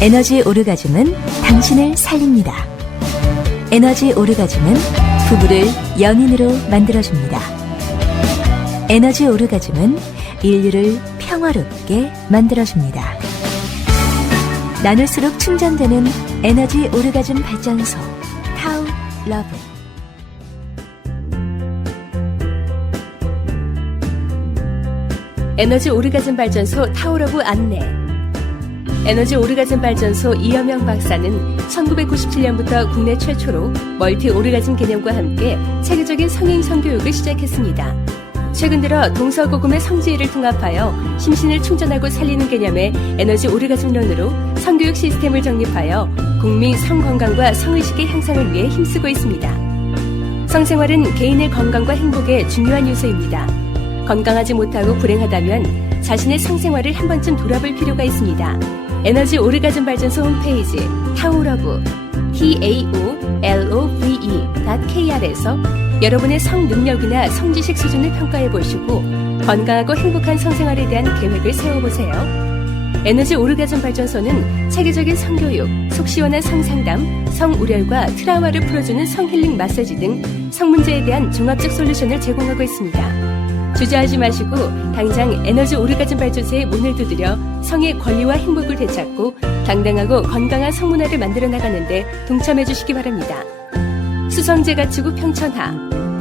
에너지 오르가즘은 당신을 살립니다. 에너지 오르가즘은 부부를 연인으로 만들어줍니다. 에너지 오르가즘은 인류를 평화롭게 만들어줍니다. 나눌수록 충전되는 에너지 오르가즘 발전소 타우 러브. 에너지 오르가즘 발전소 타워러브 안내. 에너지 오르가즘 발전소 이여명 박사는 1997년부터 국내 최초로 멀티 오르가즘 개념과 함께 체계적인 성인 성교육을 시작했습니다. 최근 들어 동서고금의 성지혜를 통합하여 심신을 충전하고 살리는 개념의 에너지 오르가즘론으로 성교육 시스템을 정립하여 국민 성건강과 성의식의 향상을 위해 힘쓰고 있습니다. 성생활은 개인의 건강과 행복의 중요한 요소입니다. 건강하지 못하고 불행하다면 자신의 성생활을 한 번쯤 돌아볼 필요가 있습니다. 에너지 오르가즘 발전소 홈페이지 타우러브 taolove.kr에서 여러분의 성 능력이나 성지식 수준을 평가해 보시고 건강하고 행복한 성생활에 대한 계획을 세워보세요. 에너지 오르가즘 발전소는 체계적인 성교육, 속 시원한 성상담, 성우렬과 트라우마를 풀어주는 성힐링 마사지 등 성문제에 대한 종합적 솔루션을 제공하고 있습니다. 주저하지 마시고 당장 에너지 오르가즘 발전소의 문을 두드려 성의 권리와 행복을 되찾고 당당하고 건강한 성문화를 만들어 나가는데 동참해 주시기 바랍니다. 수성제가 추구 평천하,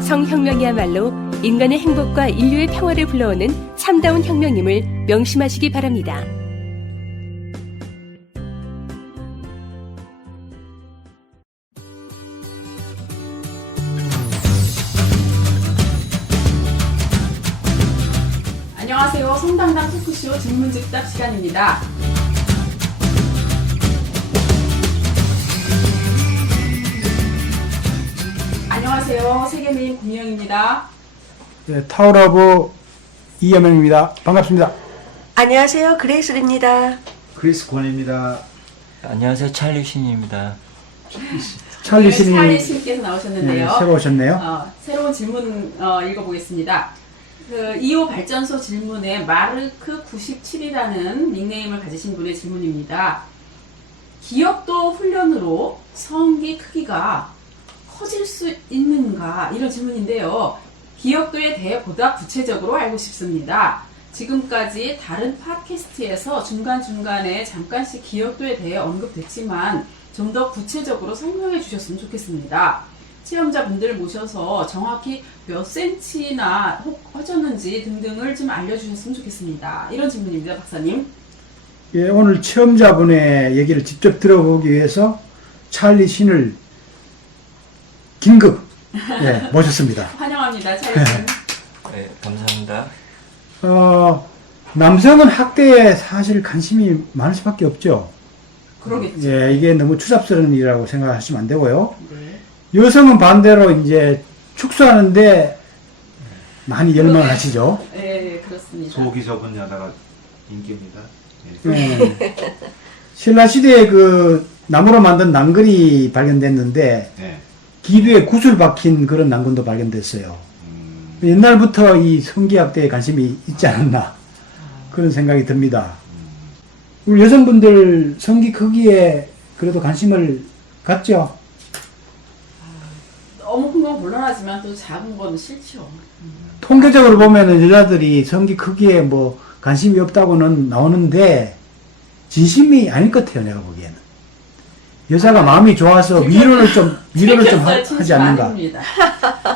성혁명이야말로 인간의 행복과 인류의 평화를 불러오는 참다운 혁명임을 명심하시기 바랍니다. 안녕하세요. 성당당 토크쇼 질문즉답 시간입니다. 안녕하세요. 세계메인 군영입니다. 네, 타우러브 이여명입니다. 반갑습니다. 안녕하세요. 그레이슬입니다. 크리스 권입니다. 안녕하세요. 찰리 신입니다. 찰리 신이 찰리 신께서 나오셨는데요. 네, 새로 오셨네요. 새로운 질문 읽어보겠습니다. 그 2호 발전소 질문에 마르크 97이라는 닉네임을 가지신 분의 질문입니다. 기억도 훈련으로 성기 크기가 커질 수 있는가? 이런 질문인데요. 기억도에 대해 보다 구체적으로 알고 싶습니다. 지금까지 다른 팟캐스트에서 중간중간에 잠깐씩 기억도에 대해 언급됐지만 좀 더 구체적으로 설명해 주셨으면 좋겠습니다. 체험자분들을 모셔서 정확히 몇 센치나 허졌는지 등등을 좀 알려주셨으면 좋겠습니다. 이런 질문입니다, 박사님. 예, 오늘 체험자분의 얘기를 직접 들어보기 위해서 찰리 신을 긴급 모셨습니다. 환영합니다, 찰리 신. 네, 감사합니다. 남성은 학대에 사실 관심이 많을 수밖에 없죠. 그러겠죠. 예, 이게 너무 추잡스러운 일이라고 생각하시면 안 되고요. 네. 여성은 반대로 이제 축소하는데 많이 열망을 하시죠. 네, 그렇습니다. 속이 좁은 여자가 인기입니다. 네. 신라시대에 그 나무로 만든 난글이 발견됐는데 네. 기두에 구슬 박힌 그런 난군도 발견됐어요. 옛날부터 이 성기학대에 관심이 있지 않았나 그런 생각이 듭니다. 우리 여성분들 성기 크기에 그래도 관심을 갖죠? 너무 큰 건 곤란하지만 또 작은 건 싫죠. 통계적으로 보면은 여자들이 성기 크기에 뭐 관심이 없다고는 나오는데 진심이 아닐 것 같아요, 내가 보기에는. 여자가 마음이 좋아서 위로를 좀 하지 않는가. 아닙니다.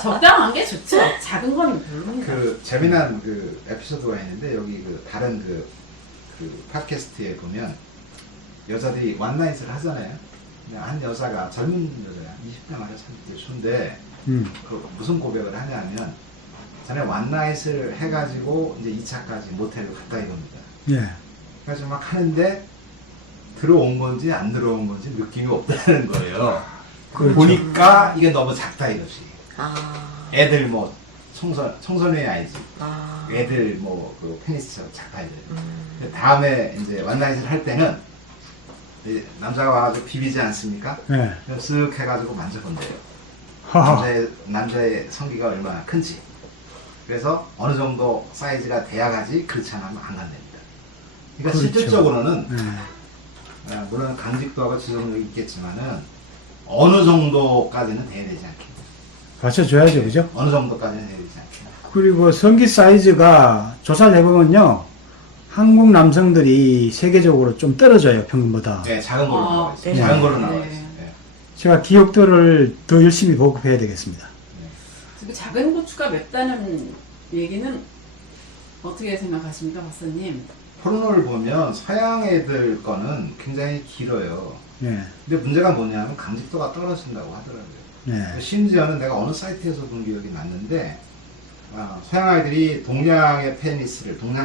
적당한 게 좋죠. 작은 건 별로입니다. 그 재미난 그 에피소드가 있는데 여기 그 다른 그 팟캐스트에 보면 여자들이 원나잇을 하잖아요. 그냥 한 여자가 젊은 여자야, 20대 말에 30대 초인데 그 무슨 고백을 하냐면 전에 원나잇을 해가지고 이제 2차까지 모텔을 갔다 이겁니다. 예. 그래서 막 하는데 들어온 건지 안 들어온 건지 느낌이 없다는 거예요. 그렇죠. 보니까 이게 너무 작다 이것이. 아, 애들 뭐 청소년이 아니지. 아, 애들 뭐 그 테니스처럼 작다 애들. 다음에 이제 원나잇을 할 때는 이제 남자가 와가지고 비비지 않습니까? 예. 쓱 해가지고 만져본대요. 하하. 남자의 성기가 얼마나 큰지. 그래서 어느 정도 사이즈가 돼야 가지 그렇지 않으면 안 간답니다. 그러니까 그렇죠. 실질적으로는 예. 물론 강직도하고 지속력이 있겠지만은 어느 정도까지는 돼야 되지 않겠나. 받쳐줘야죠, 그죠? 어느 정도까지는 돼야 되지 않겠나. 그리고 성기 사이즈가 조사를 해보면요, 한국 남성들이 세계적으로 좀 떨어져요, 평균보다. 네, 작은 걸로 나와 있어요. 네. 작은 걸로 나와 네. 있어요. 네. 제가 기억도를 더 열심히 보급해야 되겠습니다. 그 작은 고추가 맵다는 얘기는 어떻게 생각하십니까, 박사님? 포르노를 보면 서양 애들 거는 굉장히 길어요. 네, 근데 문제가 뭐냐면 강직도가 떨어진다고 하더라고요. 네, 심지어는 내가 어느 사이트에서 본 기억이 났는데 서양 아이들이 동양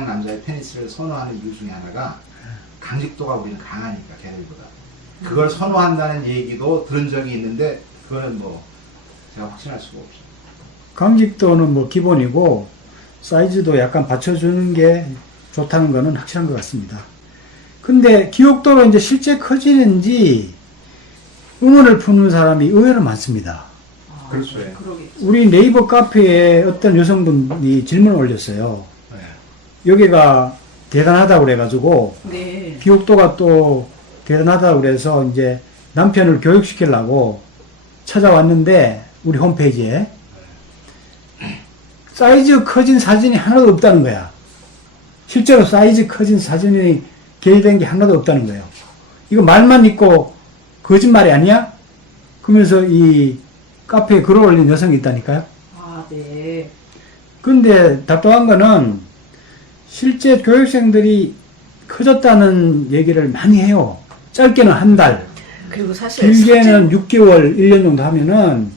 남자의 페니스를 선호하는 이유 중에 하나가 강직도가 우리는 강하니까 걔들보다 그걸 선호한다는 얘기도 들은 적이 있는데 그거는 뭐 제가 확신할 수가 없어요. 강직도는 뭐 기본이고 사이즈도 약간 받쳐주는 게 좋다는 거는 확실한 것 같습니다. 근데 기억도가 이제 실제 커지는지 의문을 푸는 사람이 의외로 많습니다. 그렇죠. 예. 그러겠죠. 우리 네이버 카페에 어떤 여성분이 질문을 올렸어요. 네. 여기가 대단하다고 그래가지고 네. 기억도가 또 대단하다고 그래서 이제 남편을 교육시키려고 찾아왔는데 우리 홈페이지에 사이즈 커진 사진이 하나도 없다는 거야. 실제로 사이즈 커진 사진이 게재된 게 하나도 없다는 거예요. 이거 말만 있고 거짓말이 아니야? 그러면서 이 카페에 글을 올린 여성이 있다니까요. 아, 네. 근데 답답한 거는 실제 교육생들이 커졌다는 얘기를 많이 해요. 짧게는 한 달, 그리고 사실 길게는 6개월, 1년 정도 하면은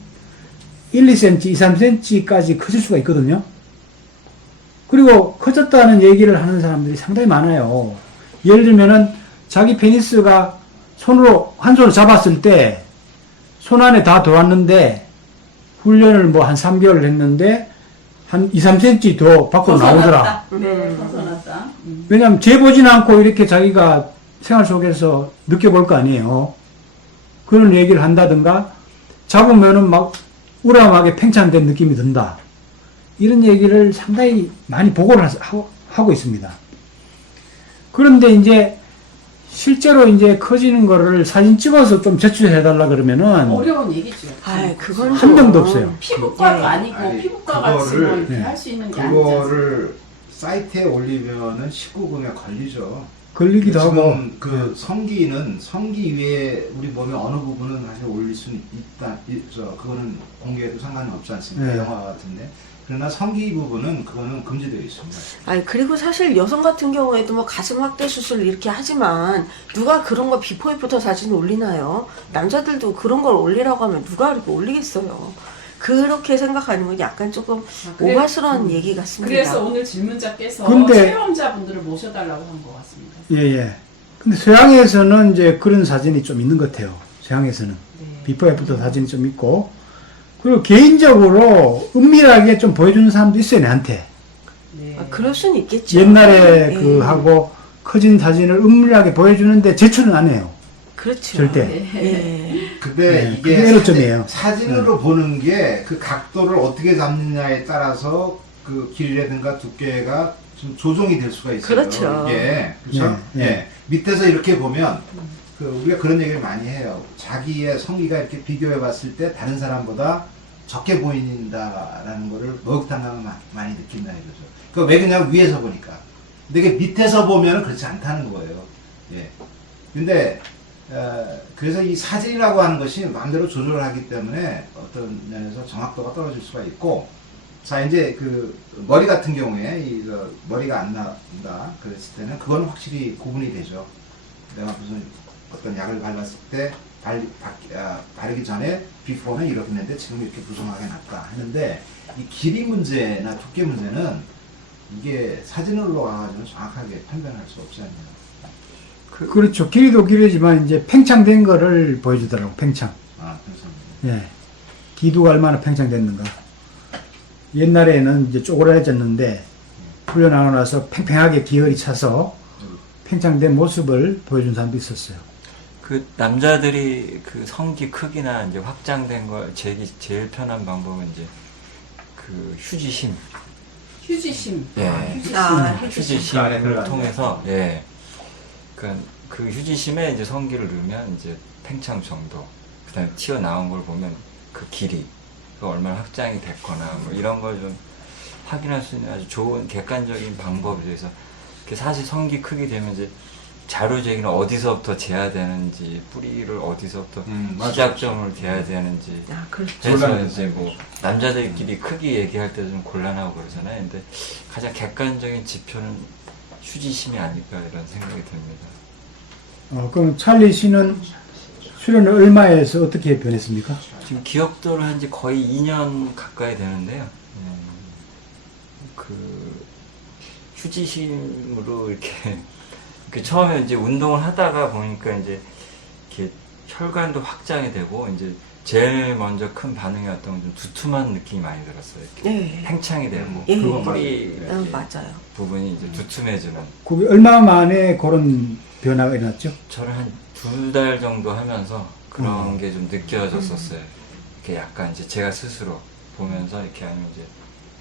1, 2cm, 2, 3cm까지 커질 수가 있거든요. 그리고 커졌다는 얘기를 하는 사람들이 상당히 많아요. 예를 들면은 자기 페니스가 손으로, 한 손으로 잡았을 때 손 안에 다 들어왔는데 훈련을 뭐 한 3개월 했는데 한 2, 3cm 더 밖으로 나오더라. 네, 벗어났다. 왜냐면 재보진 않고 이렇게 자기가 생활 속에서 느껴볼 거 아니에요. 그런 얘기를 한다든가 잡으면은 막 우람하게 팽창된 느낌이 든다. 이런 얘기를 상당히 많이 보고를 하고 있습니다. 그런데 이제 실제로 이제 커지는 거를 사진 찍어서 좀 제출해달라 그러면은 어려운 얘기죠. 아, 그건 한 명도 없어요. 피부과도 네. 아니고 아니, 피부과 같이 그거를- 뭐 이렇게 네. 할 수 있는 게 아니지 않습니까? 그거를 사이트에 올리면은 19금에 걸리죠. 걸리기도 하고. 지금 그 성기 위에 우리 몸의 어느 부분은 사실 올릴 수는 있다. 그거는 공개해도 상관은 없지 않습니까? 네. 영화 같은데. 그러나 성기 부분은 그거는 금지되어 있습니다. 아니, 그리고 사실 여성 같은 경우에도 뭐 가슴 확대 수술 이렇게 하지만 누가 그런 거 비포 애프터 사진 올리나요? 남자들도 그런 걸 올리라고 하면 누가 이렇게 올리겠어요. 그렇게 생각하는 건 약간 조금 그래- 오바스러운 얘기 같습니다. 그래서 오늘 질문자께서 근데- 체험자분들을 모셔달라고 한 것 같습니다. 예, 예. 근데 서양에서는 이제 그런 사진이 좀 있는 것 같아요. 서양에서는. 네. 비포 애프터 사진이 좀 있고. 그리고 개인적으로 은밀하게 좀 보여주는 사람도 있어요, 내한테. 네. 아, 그럴 수는 있겠죠. 옛날에 예. 그 하고 커진 사진을 은밀하게 보여주는데 제출은 안 해요. 그렇죠. 절대. 네. 예. 근데 네, 이게 그게 애로점이에요. 사진으로 보는 게 그 각도를 어떻게 잡느냐에 따라서 그 길이라든가 두께가 좀 조정이 될 수가 있어요. 그렇죠. 이게 그렇죠? 네, 네. 예. 밑에서 이렇게 보면 그 우리가 그런 얘기를 많이 해요. 자기의 성기가 이렇게 비교해 봤을 때 다른 사람보다 적게 보인다라는 거를 목욕탕 많이 느낀다 이거죠. 그 왜 그냥 위에서 보니까. 근데 이게 밑에서 보면 그렇지 않다는 거예요. 예. 근데 그래서 이 사진이라고 하는 것이 마음대로 조절을 하기 때문에 어떤 면에서 정확도가 떨어질 수가 있고, 자 이제 그 머리 같은 경우에 머리가 안 나온다 그랬을 때는 그건 확실히 구분이 되죠. 내가 무슨 어떤 약을 발랐을 때 바르기 전에 비포는 이렇게 했는데 지금 이렇게 부성하게 났다 하는데, 이 길이 문제나 두께 문제는 이게 사진으로 와가지고 정확하게 판단할 수 없지 않나요? 그렇죠. 길이도 길이지만 이제 팽창된 거를 보여주더라고, 팽창. 아, 그렇습니다. 예. 기두가 얼마나 팽창됐는가. 옛날에는 이제 쪼그라졌는데 훈련하고 나서 팽팽하게 기혈이 차서 팽창된 모습을 보여준 사람도 있었어요. 그 남자들이 그 성기 크기나 이제 확장된 걸 제일 편한 방법은 이제 그 휴지심. 휴지심. 예. 휴지심. 아, 휴지심을 통해서 예. 그 그 휴지심에 이제 성기를 넣으면 이제 팽창 정도, 그다음에 튀어나온 걸 보면 그 길이, 그 얼마나 확장이 됐거나 뭐 이런 걸 좀 확인할 수 있는 아주 좋은 객관적인 방법이 돼서 사실 성기 크게 되면 이제 자료재기는 어디서부터 재야 되는지, 뿌리를 어디서부터 시작점을 대야 되는지 아, 그렇죠. 그래서 이제 뭐 남자들끼리 크기 얘기할 때 좀 곤란하고 그러잖아요. 근데 가장 객관적인 지표는 휴지심이 아닐까 이런 생각이 듭니다. 그럼 찰리 씨는 수련을 얼마에서 어떻게 변했습니까? 지금 기억도를 한 지 거의 2년 가까이 되는데요. 그 휴지심으로 이렇게 처음에 이제 운동을 하다가 보니까 이제 이렇게 혈관도 확장이 되고 이제 제일 먼저 큰 반응이 왔던 건 좀 두툼한 느낌이 많이 들었어요. 이렇게 네. 팽창이 되고 예. 그 뿌리 맞아요. 부분이 이제 두툼해지는. 그 얼마 만에 그런 변화가 일어났죠? 저는 한 2달 정도 하면서 그런 게 좀 느껴졌었어요. 이렇게 약간 이제 제가 스스로 보면서 이렇게 아니면 이제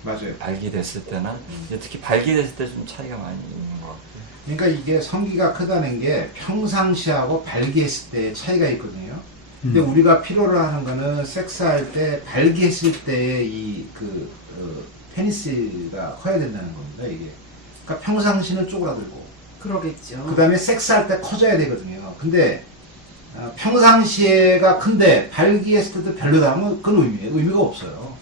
맞아요. 발기됐을 때나 이제 특히 발기됐을 때 좀 차이가 많이 있는 것 같아요. 그러니까 이게 성기가 크다는 게 평상시하고 발기했을 때 차이가 있거든요. 근데 우리가 필요로 하는 거는 섹스할 때 발기했을 때의 이 페니스가 커야 된다는 겁니다. 이게. 그러니까 평상시는 쪼그라들고, 그러겠죠. 그 다음에 섹스할 때 커져야 되거든요. 근데 평상시에가 큰데 발기했을 때도 별로다 하면 그건 의미가 없어요.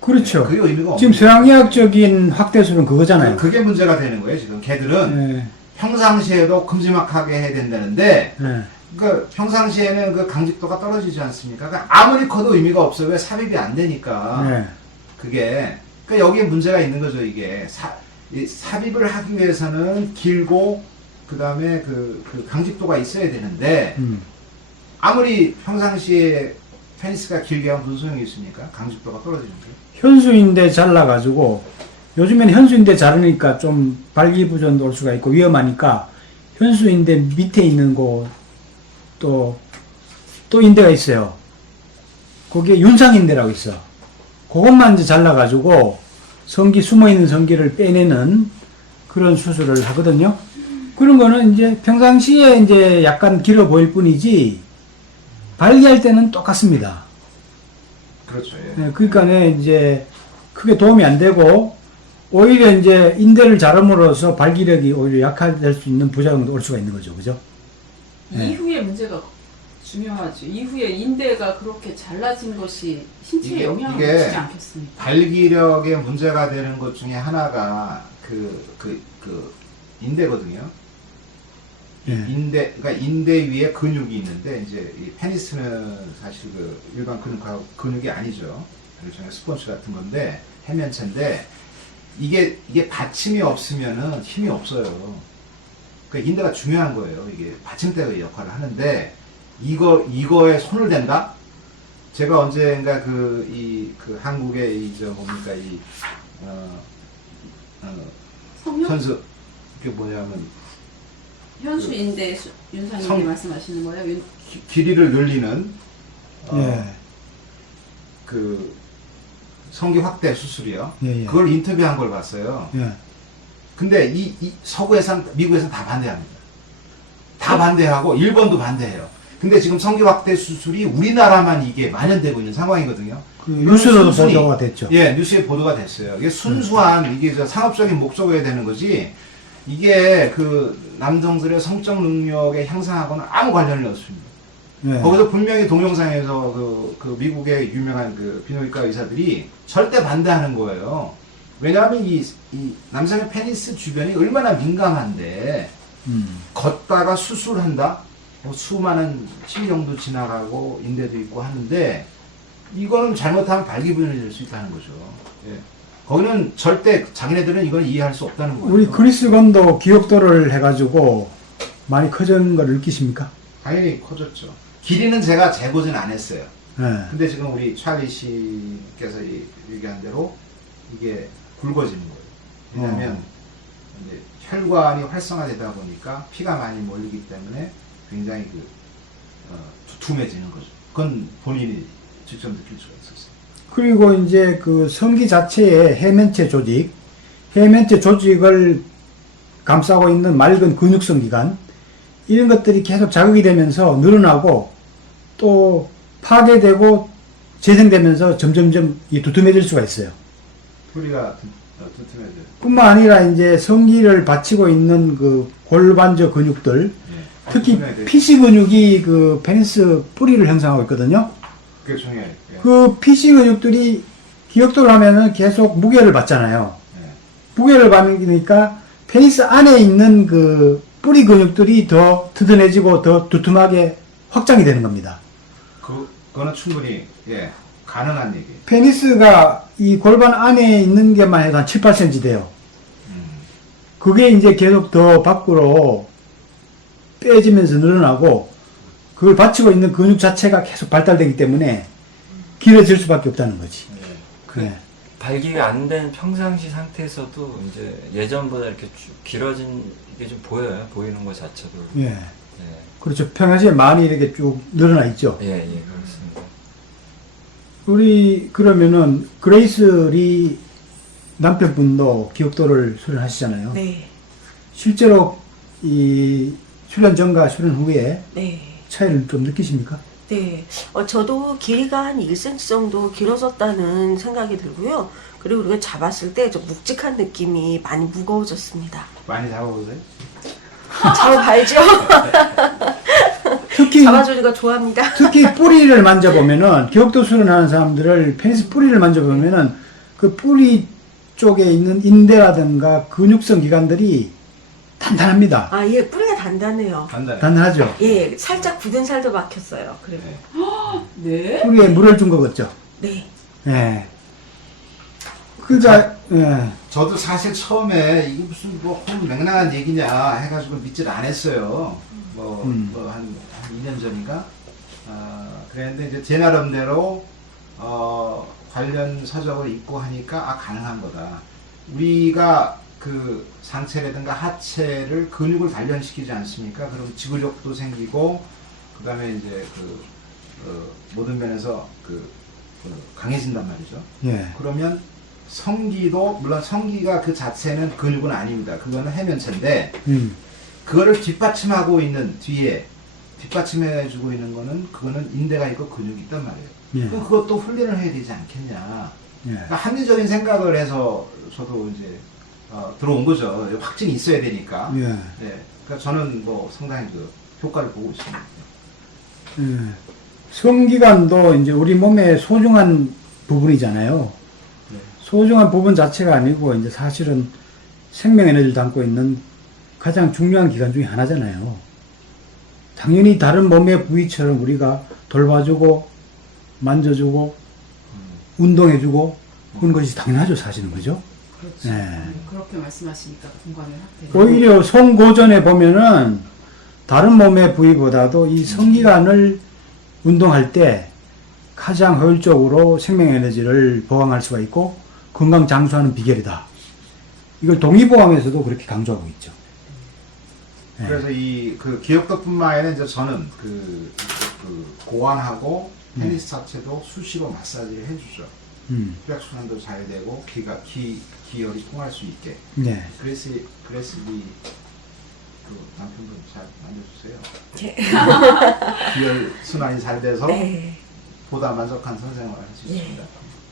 그렇죠. 그게 의미가 지금 없는 서양의학적인 확대수는 그거잖아요. 그게 문제가 되는 거예요. 지금 걔들은 네. 평상시에도 큼지막하게 해야 된다는데, 네. 그러니까 평상시에는 그 강직도가 떨어지지 않습니까? 그러니까 아무리 커도 의미가 없어요. 왜 삽입이 안 되니까. 네. 그게 그러니까 여기에 문제가 있는 거죠. 이게 이 삽입을 하기 위해서는 길고 그 다음에 그 강직도가 있어야 되는데 아무리 평상시에 페니스가 길게 하면 무슨 소용이 있습니까? 강직도가 떨어지는 게. 현수인데 잘라가지고 요즘에는 현수인데 자르니까 좀 발기부전도 올 수가 있고 위험하니까 현수인데 밑에 있는 거 또 인대가 있어요. 거기에 윤상인대라고 있어. 그것만 이제 잘라가지고 성기 숨어있는 성기를 빼내는 그런 수술을 하거든요. 그런 거는 이제 평상시에 이제 약간 길어 보일 뿐이지 발기할 때는 똑같습니다. 그렇죠. 예. 네, 그러니까 이제 크게 도움이 안 되고 오히려 이제 인대를 자름으로써 발기력이 오히려 약화될 수 있는 부작용도 올 수가 있는 거죠, 그죠? 네. 이후에 문제가 중요하죠. 이후에 인대가 그렇게 잘라진 것이 신체에 영향을 미치지 않겠습니까? 발기력에 문제가 되는 것 중에 하나가 인대거든요. 네. 인대, 그러니까 인대 위에 근육이 있는데 이제 이 페니스는 사실 그 일반 근육이 아니죠. 일종의 스폰지 같은 건데 해면체인데 이게 받침이 없으면은 힘이 없어요. 그러니까 인대가 중요한 거예요. 이게 받침대의 역할을 하는데 이거에 손을 댄다? 제가 언젠가 한국의 성형? 현수 그게 뭐냐면 현수인대 윤상님이 말씀하시는 거예요? 길이를 늘리는 예. 그 성기 확대 수술이요. 예, 예. 그걸 인터뷰한 걸 봤어요. 예. 근데 이 서구에선 미국에선 다 반대합니다. 다 반대하고 일본도 반대해요. 근데 지금 성기 확대 수술이 우리나라만 이게 만연되고 있는 상황이거든요. 그 뉴스로도 보도가 됐죠. 예, 뉴스에 보도가 됐어요. 이게 순수한 이게 상업적인 목적어야 되는 거지. 이게 그 남성들의 성적 능력의 향상하고는 아무 관련이 없습니다. 예. 거기서 분명히 동영상에서 그 미국의 유명한 그 비뇨기과 의사들이 절대 반대하는 거예요. 왜냐하면 이 남성의 페니스 주변이 얼마나 민감한데 걷다가 수술한다? 수많은 치명도 지나가고 인대도 있고 하는데 이거는 잘못하면 발기부전이 될 수 있다는 거죠. 예. 거기는 절대 자기네들은 이걸 이해할 수 없다는 거예요. 우리 그리스건도 기억도를 해가지고 많이 커진 걸 느끼십니까? 당연히 커졌죠. 길이는 제가 재고는 안 했어요. 예. 근데 지금 우리 찰리 씨께서 얘기한 대로 이게 굵어지는 거예요. 왜냐하면 이제 혈관이 활성화되다 보니까 피가 많이 몰리기 때문에 굉장히 두툼해지는 거죠. 그건 본인이 직접 느낄 수가 있었어요. 그리고 이제 그 성기 자체의 해면체 조직을 감싸고 있는 맑은 근육성 기관, 이런 것들이 계속 자극이 되면서 늘어나고 또 파괴되고 재생되면서 점점점 이 두툼해질 수가 있어요. 뿌리가 두툼해져요. 뿐만 아니라 이제 성기를 받치고 있는 그 골반저 근육들, 예. 특히 두툼해져요. PC 근육이 그 페니스 뿌리를 형성하고 있거든요. 그게 중요해요. 예. 그 PC 근육들이 기억도를 하면은 계속 무게를 받잖아요. 예. 무게를 받으니까 페니스 안에 있는 그 뿌리 근육들이 더 튼튼해지고 더 두툼하게 확장이 되는 겁니다. 그거는 충분히 예 가능한 얘기. 페니스가 이 골반 안에 있는 게만 해도 한 7, 8cm 돼요. 그게 이제 계속 더 밖으로 빼지면서 늘어나고 그걸 받치고 있는 근육 자체가 계속 발달되기 때문에 길어질 수밖에 없다는 거지. 예. 그래. 발기가 안 된 평상시 상태에서도 이제 예전보다 이렇게 길어진 게 좀 보여요. 보이는 것 자체도. 예. 예. 그렇죠. 평상시에 많이 이렇게 쭉 늘어나 있죠. 예, 예, 그렇습니다. 우리 그러면은 그레이스리 남편분도 기억도를 수련하시잖아요. 네. 실제로 이 수련 전과 수련 후에 네. 차이를 좀 느끼십니까? 네. 저도 길이가 한 1cm 정도 길어졌다는 생각이 들고요. 그리고 우리가 잡았을 때 좀 묵직한 느낌이 많이 무거워졌습니다. 많이 잡아보세요. 잡아봐야죠. 특히 잡아주니까 좋아합니다. 특히 뿌리를 만져보면은 기억도 수련하는 사람들을 페니스 뿌리를 만져보면은 그 뿌리 쪽에 있는 인대라든가 근육성 기관들이 단단합니다. 아, 예, 뿌리가 단단해요. 간단해. 단단하죠. 예, 살짝 굳은 살도 막혔어요. 그리고. 네. 뿌리에 물을 준 거 같죠. 네. 예. 그러니까 예. 저도 사실 처음에 이게 무슨 뭐 맹랑한 얘기냐 해가지고 믿질 않았어요. 한 2년 전인가? 그랬는데 이제 제 나름대로 관련 서적을 읽고 하니까 가능한 거다. 우리가 그 상체라든가 하체를 근육을 단련시키지 않습니까? 그럼 지구력도 생기고 그 다음에 이제 모든 면에서 강해진단 말이죠. 예. 그러면 성기도 물론 성기가 그 자체는 근육은 아닙니다. 그거는 해면체인데 그거를 뒷받침하고 있는 뒤에 뒷받침해주고 있는 거는 그거는 인대가 있고 근육이 있단 말이에요. 예. 그럼 그것도 훈련을 해야 되지 않겠냐. 예. 그러니까 합리적인 생각을 해서 저도 이제 들어온 거죠. 확증이 있어야 되니까. 예. 네. 그러니까 저는 뭐 상당히 그 효과를 보고 있습니다. 예. 성기관도 이제 우리 몸의 소중한 부분이잖아요. 네. 소중한 부분 자체가 아니고 이제 사실은 생명 에너지를 담고 있는 가장 중요한 기관 중에 하나잖아요. 당연히 다른 몸의 부위처럼 우리가 돌봐주고 만져주고 운동해주고 그런 것이 당연하죠, 사실은. 그죠? 그렇죠. 예. 네, 그렇게 말씀하시니까 공감이 확 되네요. 오히려 송고전에 보면은 다른 몸의 부위보다도 이 성기관을 운동할 때 가장 효율적으로 생명 에너지를 보강할 수가 있고 건강 장수하는 비결이다. 이걸 동의보감에서도 그렇게 강조하고 있죠. 예. 그래서 그 기억도뿐만 아니라 이제 저는 고환하고 페니스 자체도 수시로 마사지를 해주죠. 혈액순환도 잘 되고 기혈이 통할 수 있게. 네. 그레스리 남편분 잘 만져주세요. 네. 기혈 순환이 잘 돼서 네. 보다 만족한 선생활을 할 수 있습니다.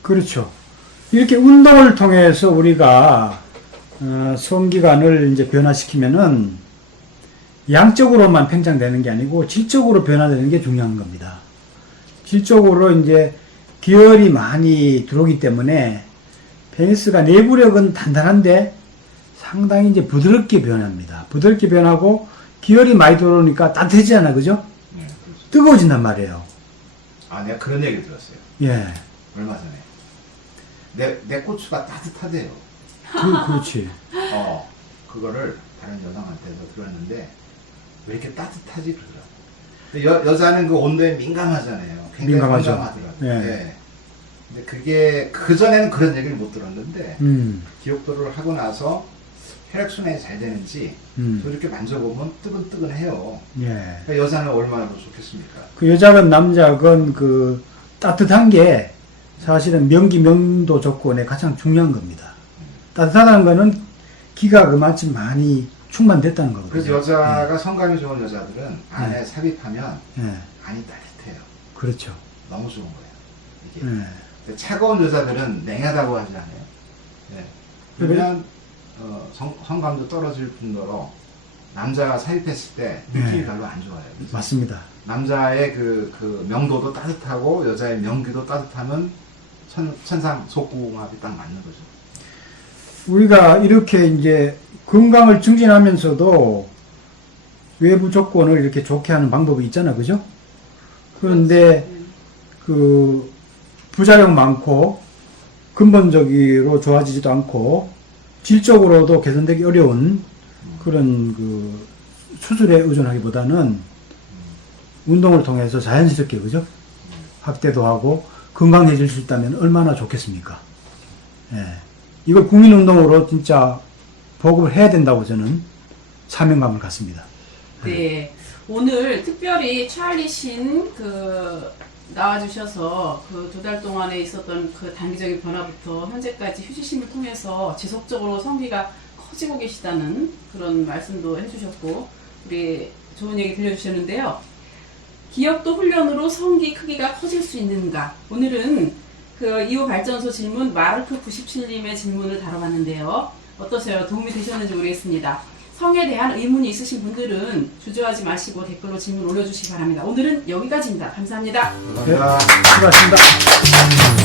그렇죠. 이렇게 운동을 통해서 우리가 성기관을 이제 변화시키면은 양적으로만 팽창되는 게 아니고 질적으로 변화되는 게 중요한 겁니다. 질적으로 이제 기혈이 많이 들어오기 때문에 페니스가 내부력은 단단한데 상당히 이제 부드럽게 변합니다. 부드럽게 변하고 기혈이 많이 들어오니까 따뜻해지잖아, 그죠? 네, 그렇죠. 뜨거워진단 말이에요. 내가 그런 얘기 들었어요. 예. 얼마 전에. 내 고추가 따뜻하대요. 그렇지. 그거를 다른 여성한테서 들었는데 왜 이렇게 따뜻하지 그러더라고요. 여자는 그 온도에 민감하잖아요. 굉장히 민감하죠. 민감하더라고요. 예. 네. 근데 그게 그전에는 그런 얘기를 못 들었는데 기억도를 하고 나서 혈액순환이 잘 되는지 저렇게 만져보면 뜨근뜨근해요. 예. 그러니까 여자는 얼마나 더 좋겠습니까? 그 여자건 남자건 그 따뜻한 게 사실은 명도 조건에 가장 중요한 겁니다. 따뜻하다는 거는 기가 그만큼 많이 충만됐다는 거거든요. 그래서 여자가 성감이 좋은 여자들은 안에 네. 삽입하면 예, 예, 안이 따뜻해요. 그렇죠. 너무 좋은 거예요. 이게. 예. 근데 차가운 여자들은 냉하다고 하지 않아요. 예. 그러면 성감도 떨어질 뿐더러 남자가 삽입했을 때 느낌이 네. 별로 안 좋아요. 그래서 맞습니다. 남자의 그 명도도 따뜻하고 여자의 명기도 따뜻하면 천상 속궁합이 딱 맞는 거죠. 우리가 이렇게 이제 건강을 증진하면서도 외부 조건을 이렇게 좋게 하는 방법이 있잖아, 그죠? 그런데 그 부작용 많고 근본적으로 좋아지지도 않고 질적으로도 개선되기 어려운 그런 그 수술에 의존하기보다는 운동을 통해서 자연스럽게, 그죠? 확대도 하고 건강해질 수 있다면 얼마나 좋겠습니까? 예. 이걸 국민운동으로 진짜 보급을 해야 된다고 저는 사명감을 갖습니다. 네. 오늘 특별히 찰리 신 나와주셔서 그 2달 동안에 있었던 그 단기적인 변화부터 현재까지 휴지심을 통해서 지속적으로 성기가 커지고 계시다는 그런 말씀도 해주셨고, 우리 좋은 얘기 들려주셨는데요. 기억도 훈련으로 성기 크기가 커질 수 있는가? 오늘은 그 2호 발전소 질문 마르크 97님의 질문을 다뤄봤는데요. 어떠세요? 도움이 되셨는지 모르겠습니다. 성에 대한 의문이 있으신 분들은 주저하지 마시고 댓글로 질문 올려주시기 바랍니다. 오늘은 여기까지입니다. 감사합니다. 감사합니다. 수고하셨습니다.